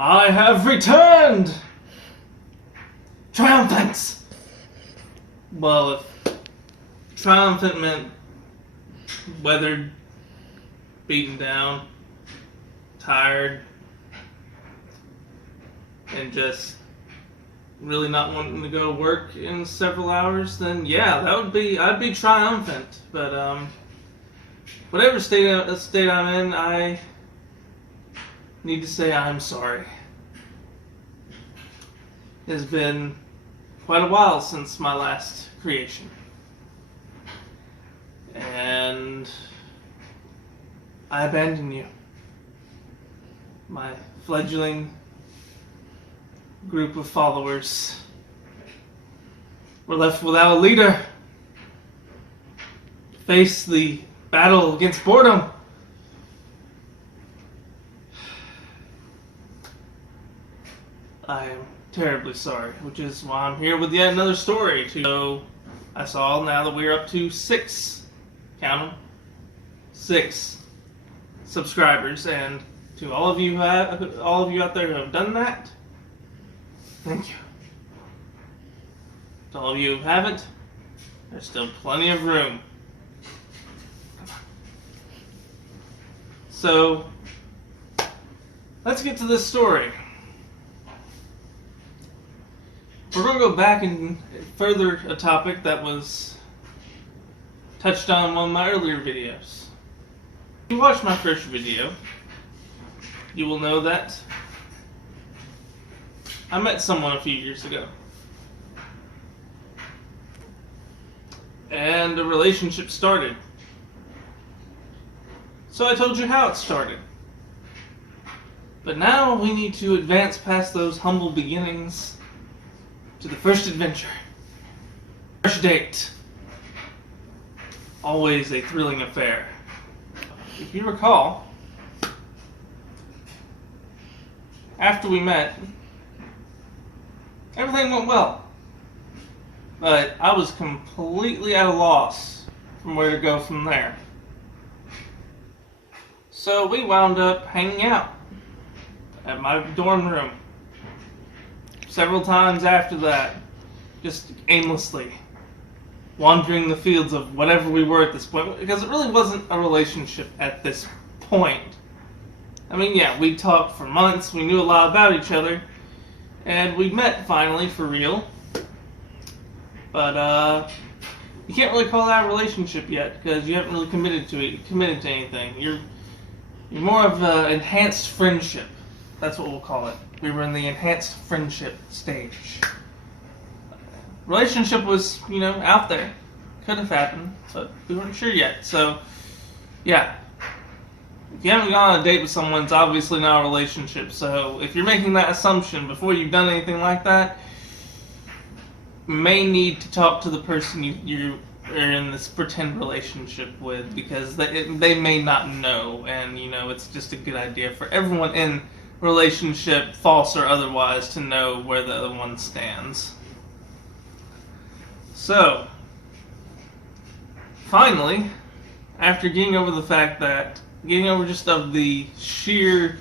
I have returned! Triumphant! Well, if triumphant meant weathered, beaten down, tired, and just really not wanting to go to work in several hours, then yeah, I'd be triumphant. But whatever state I'm in, I need to say I'm sorry. It has been quite a while since my last creation, and I abandoned you. My fledgling group of followers were left without a leader to face the battle against boredom. I am terribly sorry, which is why I'm here with yet another story. So I saw now that we're up to 6, count them, 6 subscribers, and to all of you out there who have done that, thank you. To all of you who haven't, there's still plenty of room. So let's get to this story. We're going to go back and further a topic that was touched on in one of my earlier videos. If you watched my first video, you will know that I met someone a few years ago. And a relationship started. So I told you how it started. But now we need to advance past those humble beginnings to the first adventure. First date. Always a thrilling affair. If you recall, after we met, everything went well. But I was completely at a loss from where to go from there. So we wound up hanging out at my dorm room several times after that, just aimlessly wandering the fields of whatever we were at this point, because it really wasn't a relationship at this point. I mean, yeah, we talked for months, we knew a lot about each other, and we met finally for real. But you can't really call that a relationship yet, because you haven't really committed to anything. You're more of an enhanced friendship. That's what we'll call it. We were in the enhanced friendship stage. Relationship was, out there. Could have happened, but we weren't sure yet. So, yeah. If you haven't gone on a date with someone, it's obviously not a relationship. So, if you're making that assumption before you've done anything like that, you may need to talk to the person you are in this pretend relationship with, because they may not know, and, it's just a good idea for everyone in relationship, false or otherwise, to know where the other one stands. So, finally, after getting over just of the sheer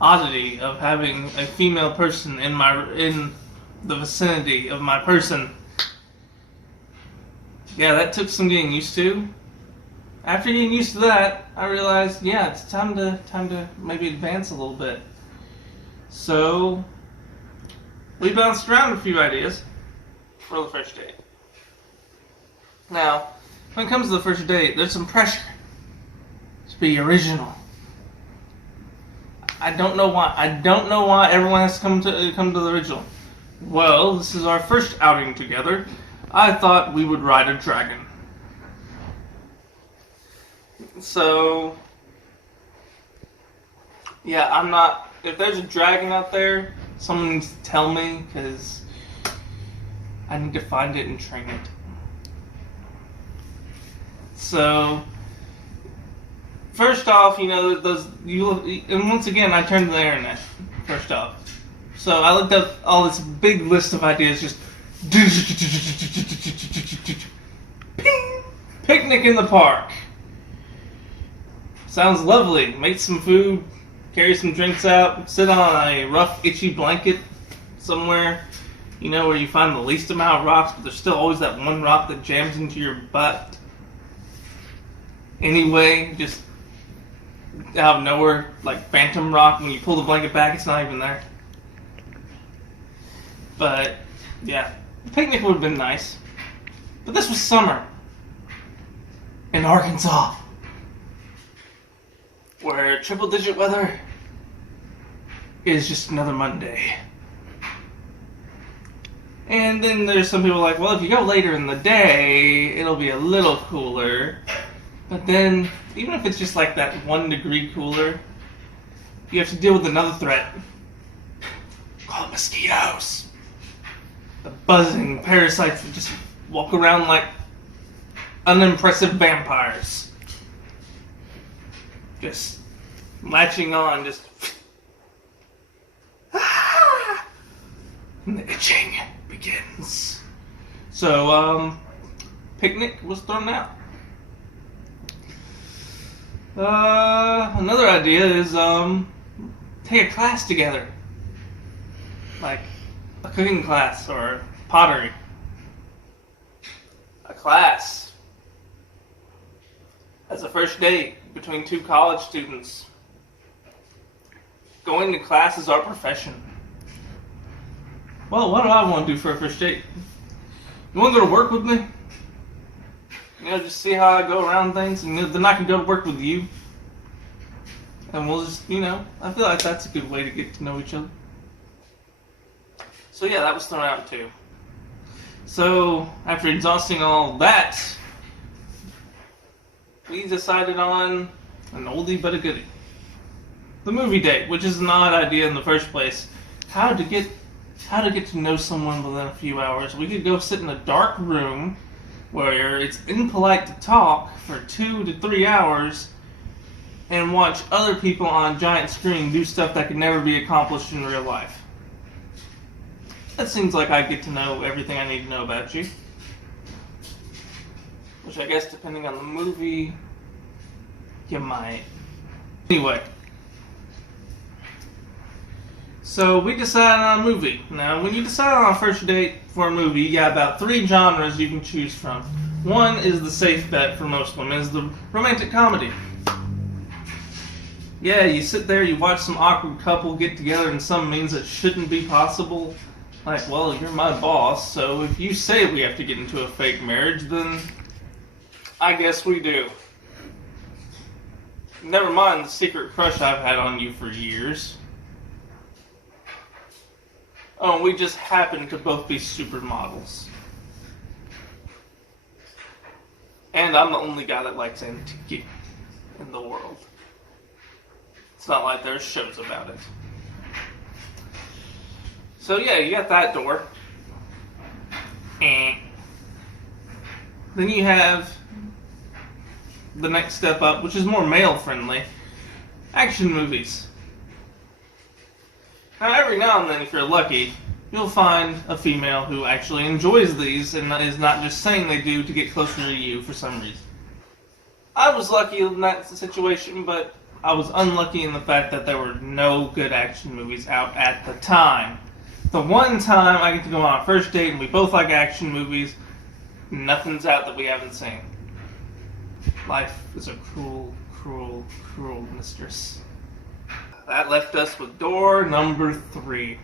oddity of having a female person in the vicinity of my person, yeah, that took some getting used to. After getting used to that, I realized, yeah, it's time to maybe advance a little bit. So, we bounced around a few ideas for the first date. Now, when it comes to the first date, there's some pressure to be original. I don't know why everyone has to come to the original. Well, this is our first outing together. I thought we would ride a dragon. So, yeah, if there's a dragon out there, someone needs to tell me, because I need to find it and train it. So, first off, and once again, I turned to the internet, first off. So I looked up all this big list of ideas, just ping, picnic in the park. Sounds lovely. Make some food, carry some drinks out, sit on a rough, itchy blanket somewhere, where you find the least amount of rocks, but there's still always that one rock that jams into your butt. Anyway, just out of nowhere, like phantom rock, when you pull the blanket back, it's not even there. But, yeah, the picnic would have been nice. But this was summer in Arkansas, where triple-digit weather is just another Monday. And then there's some people like, well, if you go later in the day, it'll be a little cooler. But then, even if it's just like that 1 degree cooler, you have to deal with another threat called mosquitoes. The buzzing parasites that just walk around like unimpressive vampires. Just latching on, just... and the itching begins. So, picnic was thrown out. Another idea is, take a class together. Like, a cooking class or pottery. A class. As a first date between two college students. Going to class is our profession. Well, what do I want to do for a first date? You want to go to work with me? Just see how I go around things, and then I can go to work with you. And we'll just, I feel like that's a good way to get to know each other. So yeah, that was thrown out too. So, after exhausting all that, we decided on an oldie but a goodie. The movie date, which is an odd idea in the first place. How to get to know someone within a few hours. We could go sit in a dark room where it's impolite to talk for 2 to 3 hours and watch other people on a giant screen do stuff that could never be accomplished in real life. That seems like I get to know everything I need to know about you. Which I guess, depending on the movie, you might. Anyway. So we decided on a movie. Now, when you decide on a first date for a movie, you got about 3 genres you can choose from. One is the safe bet for most women, is the romantic comedy. Yeah, you sit there, you watch some awkward couple get together in some means that shouldn't be possible. Like, well, you're my boss, so if you say we have to get into a fake marriage, then I guess we do. Never mind the secret crush I've had on you for years. Oh, we just happen to both be supermodels. And I'm the only guy that likes antique in the world. It's not like there's shows about it. So yeah, you got that door. Then you have the next step up, which is more male-friendly. Action movies. Now, every now and then, if you're lucky, you'll find a female who actually enjoys these and is not just saying they do to get closer to you for some reason. I was lucky in that situation, but I was unlucky in the fact that there were no good action movies out at the time. The one time I get to go on a first date and we both like action movies, nothing's out that we haven't seen. Life is a cruel, cruel, cruel mistress. That left us with door number 3.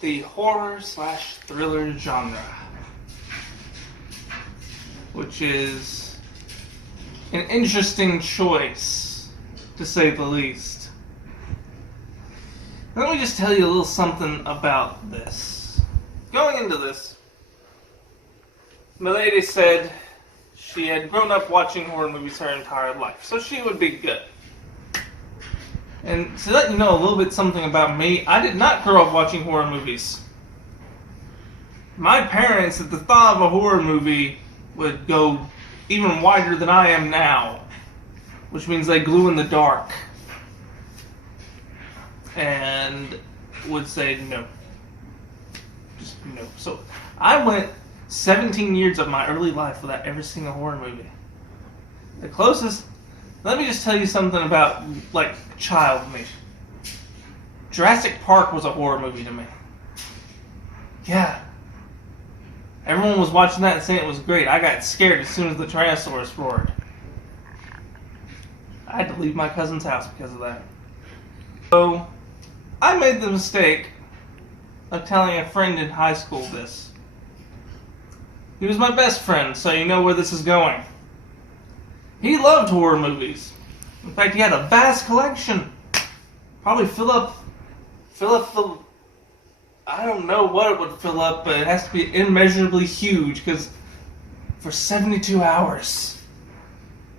The horror/thriller genre. Which is an interesting choice, to say the least. Let me just tell you a little something about this. Going into this, Milady said she had grown up watching horror movies her entire life, so she would be good. And to let you know a little bit something about me, I did not grow up watching horror movies. My parents, at the thought of a horror movie, would go even wider than I am now, which means they glue in the dark and would say no. Just no. So I went 17 years of my early life without ever seeing a horror movie. The closest Let me just tell you something about, like, child me. Jurassic Park was a horror movie to me. Yeah. Everyone was watching that and saying it was great. I got scared as soon as the Tyrannosaurus roared. I had to leave my cousin's house because of that. So, I made the mistake of telling a friend in high school this. He was my best friend, so you know where this is going. He loved horror movies. In fact, he had a vast collection. Probably fill up the... I don't know what it would fill up, but it has to be immeasurably huge, because for 72 hours,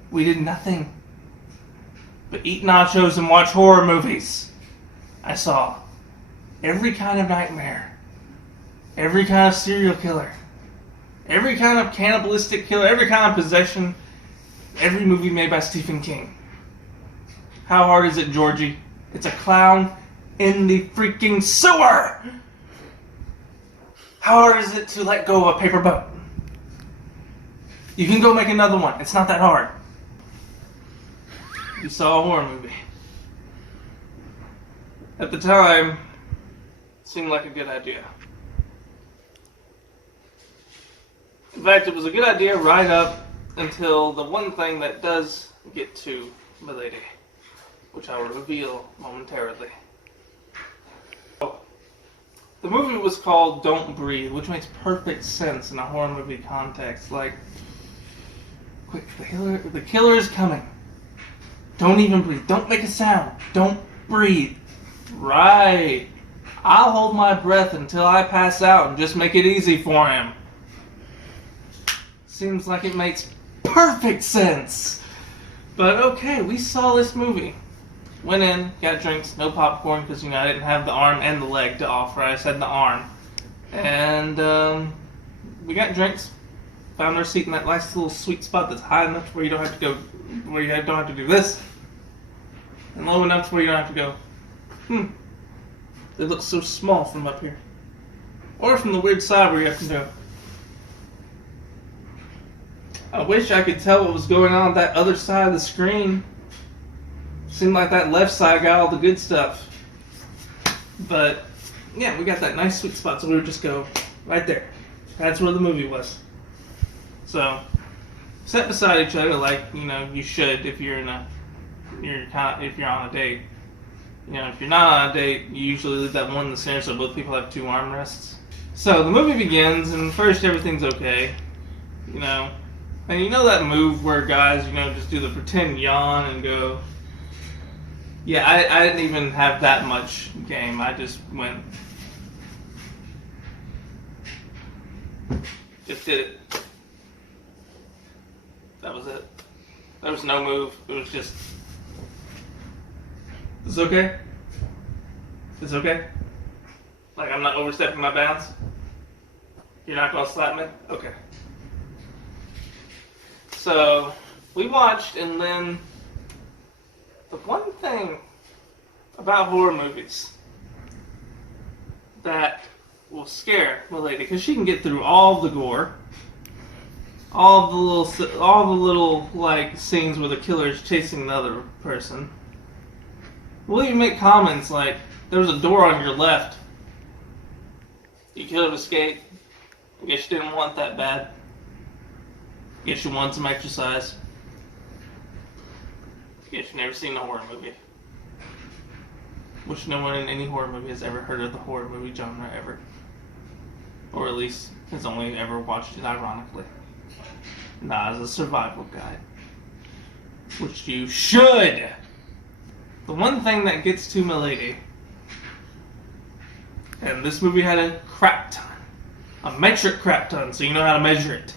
we did nothing but eat nachos and watch horror movies. I saw every kind of nightmare, every kind of serial killer, every kind of cannibalistic killer, every kind of possession, every movie made by Stephen King. How hard is it, Georgie? It's a clown in the freaking sewer! How hard is it to let go of a paper boat? You can go make another one. It's not that hard. You saw a horror movie. At the time, it seemed like a good idea. In fact, it was a good idea right up until the one thing that does get to Milady, which I will reveal momentarily. The movie was called Don't Breathe, which makes perfect sense in a horror movie context. Like, quick, the killer is coming. Don't even breathe. Don't make a sound. Don't breathe. Right. I'll hold my breath until I pass out and just make it easy for him. Seems like it makes perfect sense. But okay, we saw this movie. Went in, got drinks, no popcorn, because, you know, I didn't have the arm and the leg to offer. I just had the arm. And we got drinks. Found our seat in that nice little sweet spot that's high enough to where you don't have to go, where you don't have to do this. And low enough to where you don't have to go, they look so small from up here. Or from the weird side where you have to go. I wish I could tell what was going on that other side of the screen. Seemed like that left side got all the good stuff. But, yeah, we got that nice sweet spot, so we would just go right there. That's where the movie was. So, sit beside each other like, you know, you should if you're if you're on a date. You know, if you're not on a date, you usually leave that one in the center so both people have two armrests. So, the movie begins, and first everything's okay. You know, and you know that move where guys, you know, just do the pretend yawn and go... Yeah, I didn't even have that much game. I just went... Just did it. That was it. There was no move. It was just... It's okay? It's okay? Like I'm not overstepping my bounds? You're not going to slap me? Okay. So, we watched, and then... The one thing about horror movies that will scare Milady, because she can get through all the gore, all the little like scenes where the killer is chasing the other person. We'll even make comments like, "There was a door on your left. You could have escaped. I guess you didn't want that bad. Guess you wanted some exercise. Guess you've never seen a horror movie." Which no one in any horror movie has ever heard of the horror movie genre ever. Or at least has only ever watched it ironically. Not as a survival guide. Which you should! The one thing that gets to Milady, and this movie had a crap ton. A metric crap ton, so you know how to measure it.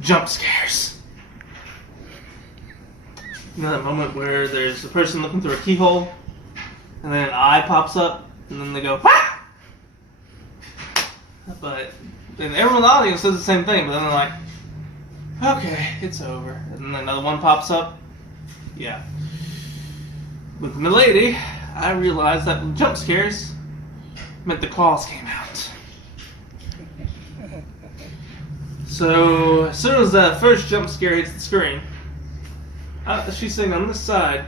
Jump scares. You know that moment where there's a person looking through a keyhole, and then an eye pops up, and then they go, "Ah!" But then everyone in the audience says the same thing, but then they're like, "Okay, it's over." And then another one pops up. Yeah. With Milady, I realized that with jump scares meant the claws came out. So as soon as that first jump scare hits the screen, she's sitting on this side.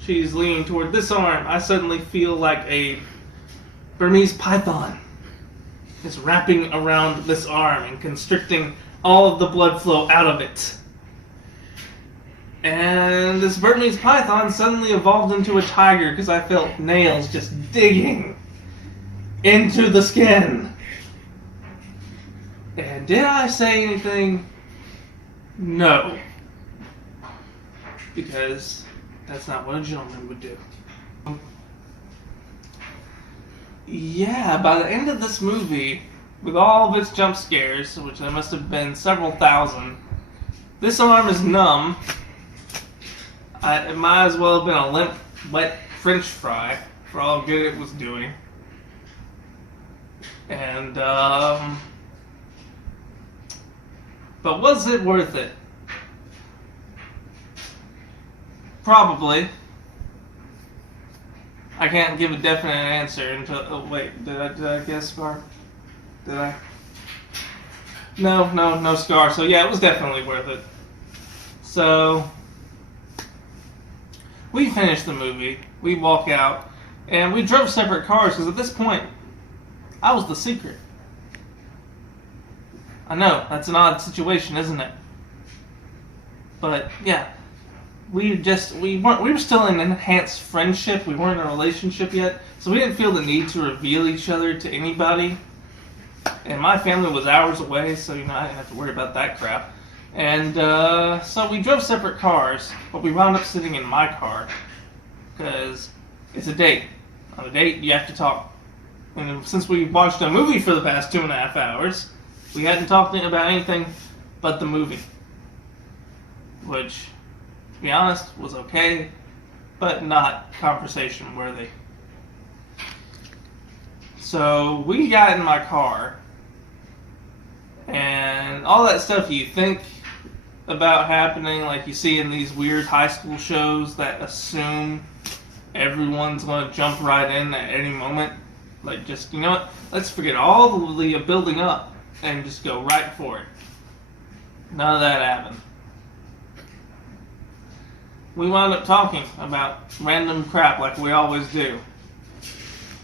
She's leaning toward this arm. I suddenly feel like a Burmese python is wrapping around this arm and constricting all of the blood flow out of it. And this Burmese python suddenly evolved into a tiger because I felt nails just digging into the skin. And did I say anything? No. Because that's not what a gentleman would do. Yeah, by the end of this movie, with all of its jump scares, which there must have been several thousand, this arm is numb. It might as well have been a limp, wet French fry for all good it was doing. And, but was it worth it? Probably. I can't give a definite answer until. Oh wait, did I guess Scar? Did I? No Scar. So yeah, it was definitely worth it. So we finished the movie. We walk out, and we drove separate cars because at this point, I was the secret. I know that's an odd situation, isn't it? But yeah. We were still in enhanced friendship. We weren't in a relationship yet, so we didn't feel the need to reveal each other to anybody. And my family was hours away, so I didn't have to worry about that crap. And so we drove separate cars, but we wound up sitting in my car because it's a date. On a date, you have to talk. And since we watched a movie for the past 2.5 hours, we hadn't talked about anything but the movie, which, to be honest, was okay, but not conversation worthy. So we got in my car, and all that stuff you think about happening, like you see in these weird high school shows that assume everyone's going to jump right in at any moment. Like, just, you know what, let's forget all the building up and just go right for it. None of that happened. We wound up talking about random crap like we always do.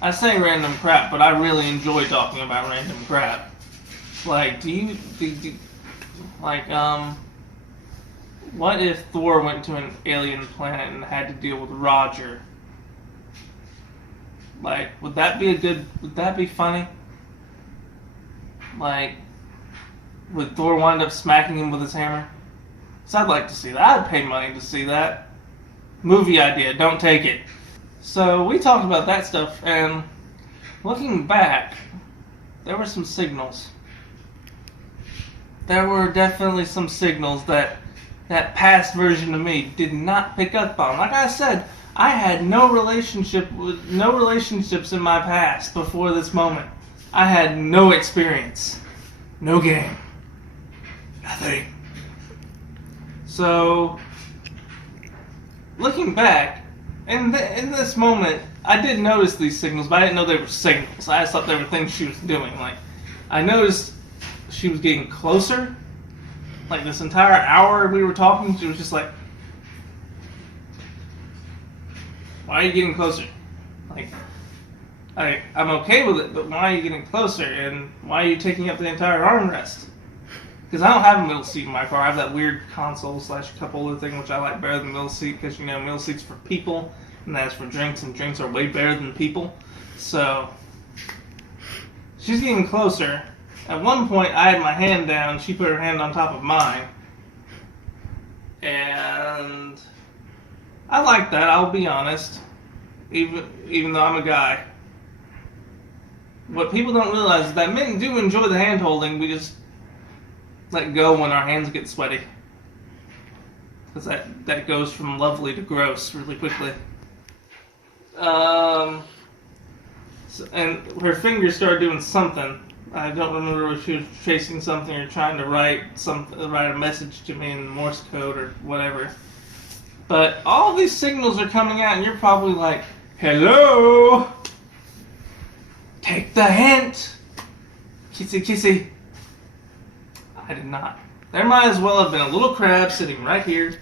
I say random crap, but I really enjoy talking about random crap. Like, what if Thor went to an alien planet and had to deal with Roger? Like, would that be funny? Like, would Thor wind up smacking him with his hammer? So I'd like to see that. I'd pay money to see that. Movie idea, don't take it. So we talked about that stuff, and looking back, there were some signals. There were definitely some signals that past version of me did not pick up on. Like I said, I had no relationships in my past before this moment. I had no experience, no game, nothing. So, looking back, in this moment, I did notice these signals, but I didn't know they were signals. I just thought they were things she was doing. Like, I noticed she was getting closer. Like, this entire hour we were talking, she was just like, why are you getting closer? Like, I'm okay with it, but why are you getting closer? And why are you taking up the entire armrest? Because I don't have a middle seat in my car. I have that weird console / cup holder thing, which I like better than middle seat, because, middle seat's for people, and that's for drinks, and drinks are way better than people. So, she's getting closer. At one point, I had my hand down, she put her hand on top of mine. And I like that, I'll be honest, even though I'm a guy. What people don't realize is that men do enjoy the hand holding, we just let go when our hands get sweaty. Because that goes from lovely to gross really quickly. And her fingers started doing something. I don't remember if she was tracing something or trying to write a message to me in Morse code or whatever. But all these signals are coming out, and you're probably like, "Hello, take the hint, kissy kissy." I did not. There might as well have been a little crab sitting right here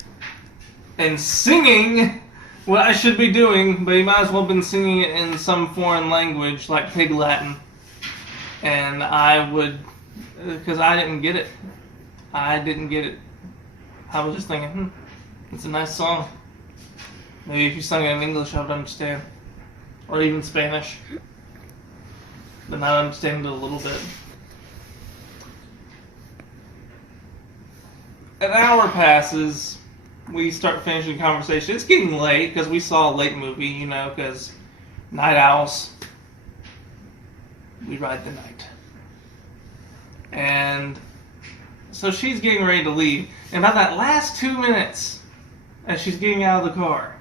and singing what I should be doing, but he might as well have been singing it in some foreign language like Pig Latin. And I would, because I didn't get it. I didn't get it. I was just thinking, it's a nice song. Maybe if you sung it in English, I would understand. Or even Spanish. But now I understand it a little bit. An hour passes. We start finishing conversation. It's getting late because we saw a late movie, you know, because night owls, we ride the night. And so she's getting ready to leave. And about that last 2 minutes, as she's getting out of the car,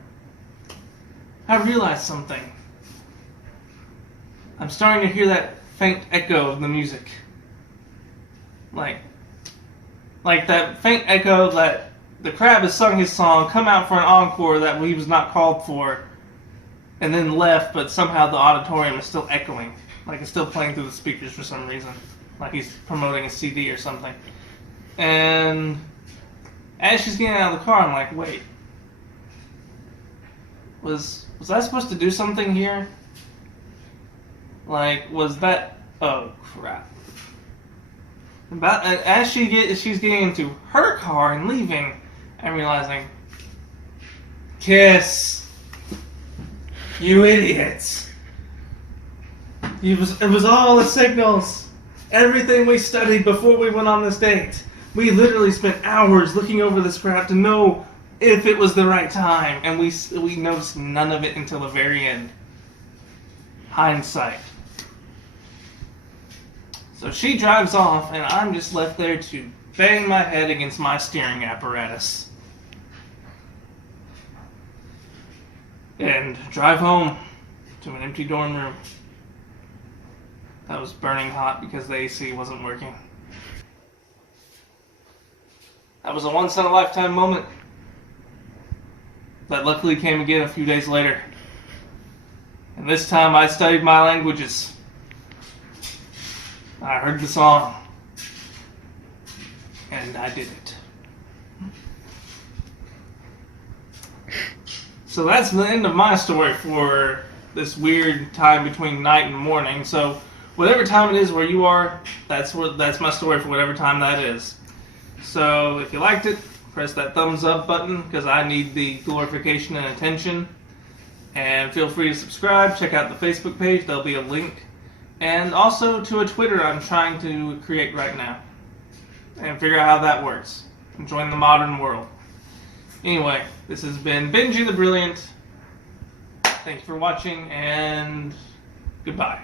I realized something. I'm starting to hear that faint echo of the music. Like that faint echo that the crab has sung his song, come out for an encore that he was not called for, and then left, but somehow the auditorium is still echoing. Like it's still playing through the speakers for some reason. Like he's promoting a CD or something. And as she's getting out of the car, I'm like, wait. Was I supposed to do something here? Like, was that... Oh, crap. As she's getting into her car and leaving, I'm realizing, kiss, you idiots. It was all the signals. Everything we studied before we went on this date. We literally spent hours looking over this crap to know if it was the right time, and we noticed none of it until the very end. Hindsight. So she drives off, and I'm just left there to bang my head against my steering apparatus. And drive home to an empty dorm room that was burning hot because the AC wasn't working. That was a once-in-a-lifetime moment that luckily came again a few days later. And this time I studied my languages. I heard the song. And I did it. So that's the end of my story for this weird time between night and morning. So whatever time it is where you are, that's my story for whatever time that is. So if you liked it, press that thumbs up button because I need the glorification and attention. And feel free to subscribe. Check out the Facebook page. There'll be a link. And also to a Twitter I'm trying to create right now. And figure out how that works. And join the modern world. Anyway, this has been Benji the Brilliant. Thanks for watching and goodbye.